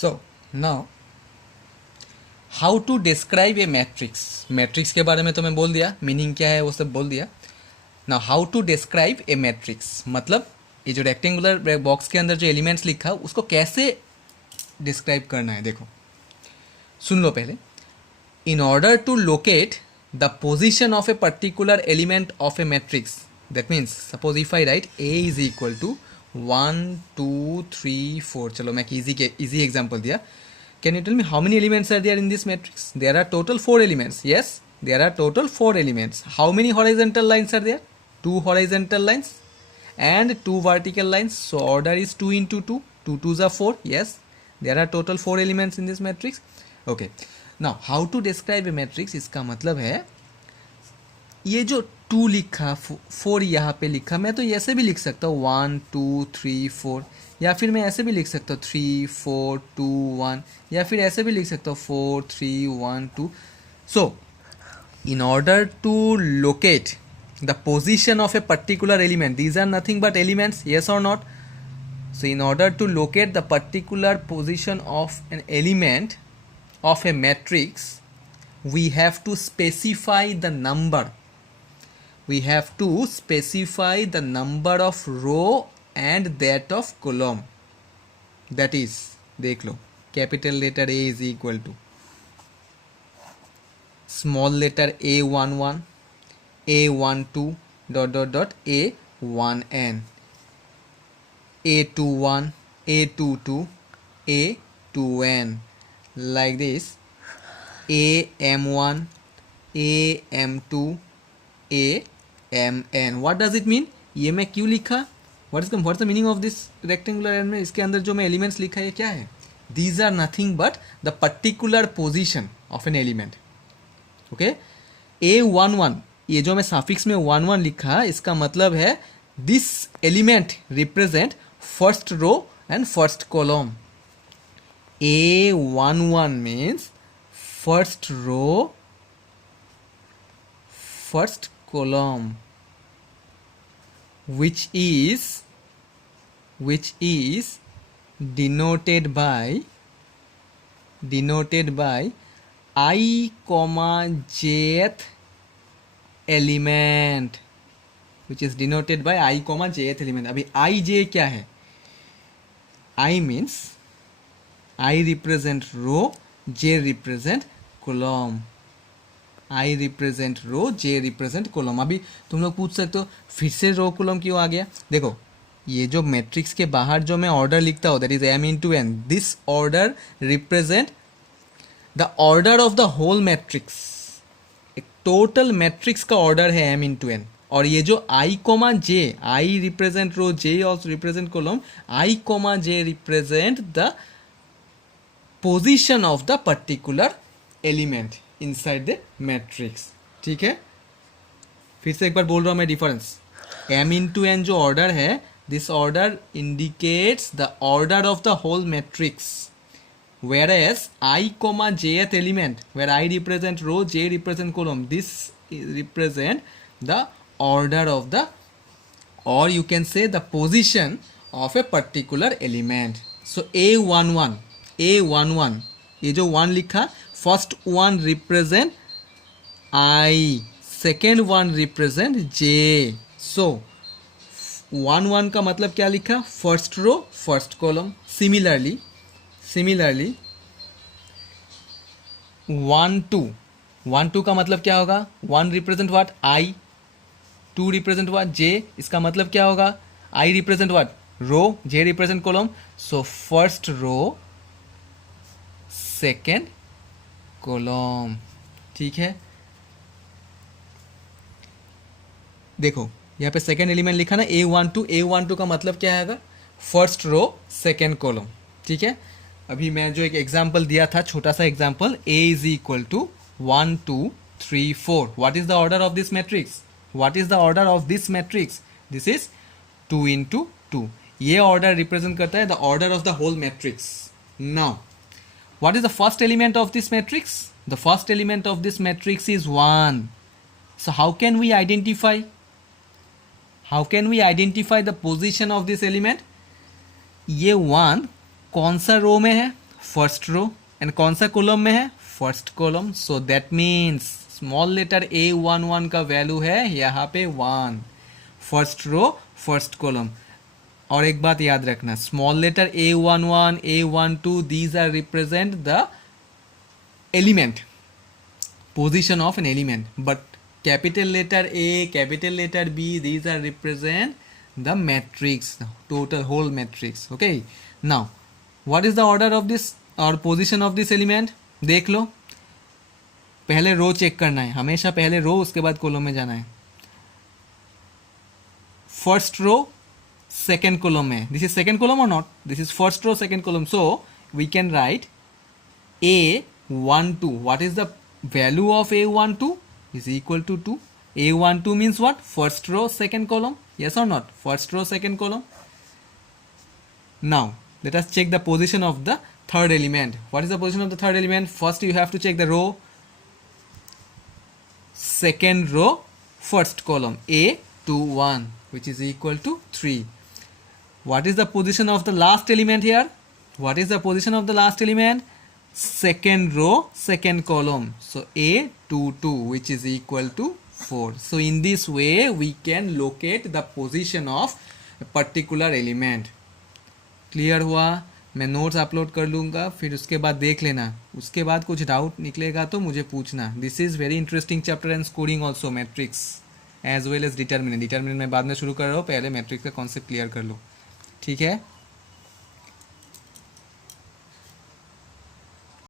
So now how to describe a matrix. Matrix के बारे में तो मैं बोल दिया, मीनिंग क्या है वो सब बोल दिया. Now how to describe a matrix मतलब ये जो रेक्टेंगुलर बॉक्स के अंदर जो एलिमेंट्स लिखा उसको कैसे डिस्क्राइब करना है. देखो सुन लो पहले. In order to locate the position of a particular element of a matrix, that means suppose if I write A is equal to 1 2 3 4. चलो मैं easy example दिया. Can you tell me how many elements are there in this matrix? There are total 4 elements. Yes, there are total 4 elements. How many horizontal lines are there? 2 horizontal lines and 2 vertical lines. So order is 2 into 2. 2 2s are 4. Yes, there are total 4 elements in this matrix. Okay. Now how to describe a matrix, इसका मतलब है ये जो 2 लिखा 4 यहाँ पे लिखा, मैं तो ऐसे भी लिख सकता हूँ 1 2 3 4, या फिर मैं ऐसे भी लिख सकता हूँ 3 4 2 1, या फिर ऐसे भी लिख सकता हूँ 4 3 1 2. सो in order to locate the position of a particular element, these are nothing but elements, yes or not? So in order to locate the particular position of an element of a matrix, we have to specify the number. We have to specify the number of row and that of column. That is, देख लो, capital letter A is equal to small letter A11, A12 dot dot dot A1n, A21, A22, A2n, like this, AM1, AM2, AMN. What does it mean? ये मैं क्यों लिखा? What's the meaning of this rectangular element? इसके अंदर जो मैं elements लिखा ये क्या है? These are nothing but the particular position of an element. Okay? A11, ये जो मैं suffix में 11 लिखा इसका मतलब है this element represent first row and first column. A11 means first row, first column, which is denoted by I comma jth element, which is denoted by I comma jth element. अभी I j क्या है? I means I represent row, J represent column. I represent row, J represent column. अभी तुम लोग पूछ सकते हो फिर से रो कॉलम क्यों आ गया? देखो ये जो मैट्रिक्स के बाहर जो मैं ऑर्डर लिखता हूँ, that is m into n, this order represent the order of the whole matrix. एक टोटल मैट्रिक्स का ऑर्डर है m इंटू n. और ये जो i comma j, I represent row, J also represent column, I comma j represent the position of the particular element inside the matrix. ठीक है, फिर से एक बार बोल रहा हूँ मैं डिफरेंस. m इंटू n जो ऑर्डर है, this order indicates the order of the whole matrix, whereas I comma jth element, where I represent row, J represent column, this represent the order of the, or you can say the position of a particular element. So A11, ये जो 1 लिखा, first 1 represent I, second 1 represent J. So 1 का मतलब क्या लिखा? First row, first column. Similarly 1 2 का मतलब क्या होगा? 1 represent what? I, 2 represent what? J. इसका मतलब क्या होगा? I represent what? Row, J represent column. So first row, second column. ठीक है, देखो यहाँ पे सेकेंड एलिमेंट लिखा ना A12 का मतलब क्या आएगा? First row, second column. ठीक है, अभी मैं जो एक एग्जांपल दिया था, छोटा सा example, A is equal to 1 2 3 4. What is the order of this matrix? What is the order of this matrix? This is 2 into 2. ये ऑर्डर रिप्रेजेंट करता है the order of the whole matrix. Now what is the first element of this matrix? The first element of this matrix is 1. So how can we identify the position of this element? ये 1 कौन सा रो में है? First row and कौन सा column में है, first column, so that means small letter A11 का वैल्यू है यहाँ पे 1, फर्स्ट रो फर्स्ट कॉलम। और एक बात याद रखना, small letter A11 A12 these are represent the element, position of an element, but capital letter A, capital letter B, these are represent the matrix, total whole matrix. Okay, now what is the order of this or position of this element? देख लो, पहले रो check करना है, हमेशा पहले रो उसके बाद column में जाना है। फर्स्ट रो सेकेंड कॉलम में, दिस इज सेकेंड कॉलम और not, this is first row second column, so we can write A12. What is the value of A12? Is equal to 2. A12 means what? First row second column, yes or not? First row second column. Now let us check the position of the third element. What is the position of the third element? First you have to check the row, second row first column, A21, which is equal to 3. What is the position of the last element here? What is the position of the last element? Second row second column, so A22, which is equal to 4. So in this way we can locate the position of a particular element. Clear हुआ? मैं notes upload कर लूँगा, फिर उसके बाद देख लेना, उसके बाद कुछ डाउट निकलेगा तो मुझे पूछना। This is very interesting chapter and scoring also, matrix as well as determinant. Determinant मैं बाद में शुरू कर रहा हूँ, पहले मैट्रिक्स का कॉन्सेप्ट क्लियर कर लो, ठीक है।